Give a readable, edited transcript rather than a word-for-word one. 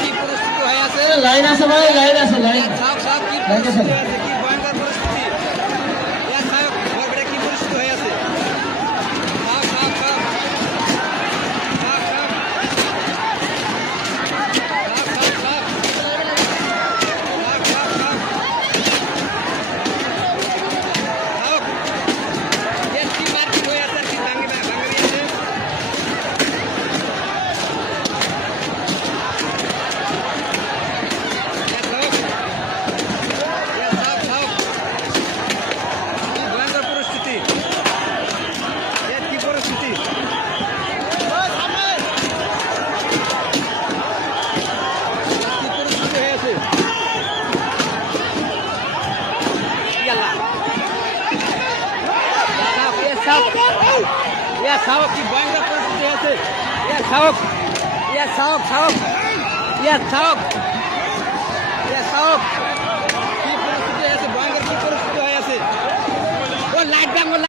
কি পরিস্থিতি হয়ে আছে? লাইন আছে ভাই, লাইন আছে, লাইন সাহেব সাহেব কি লাইন আছে। পরিস্থিতি আছে? কি ভয়ঙ্কর পরিস্থিতি? সাহেব গড়বেড়ে কি পরিস্থিতি হয়ে আছে? সাহেব সাহেব সাহেব সাহেব সাহেব সাহেব কি মারপিট হয়ে আছে? কি ভাঙি ভাঙি আছে? Saok ki bangga परिस्थिति আছে saok saok saok saok saok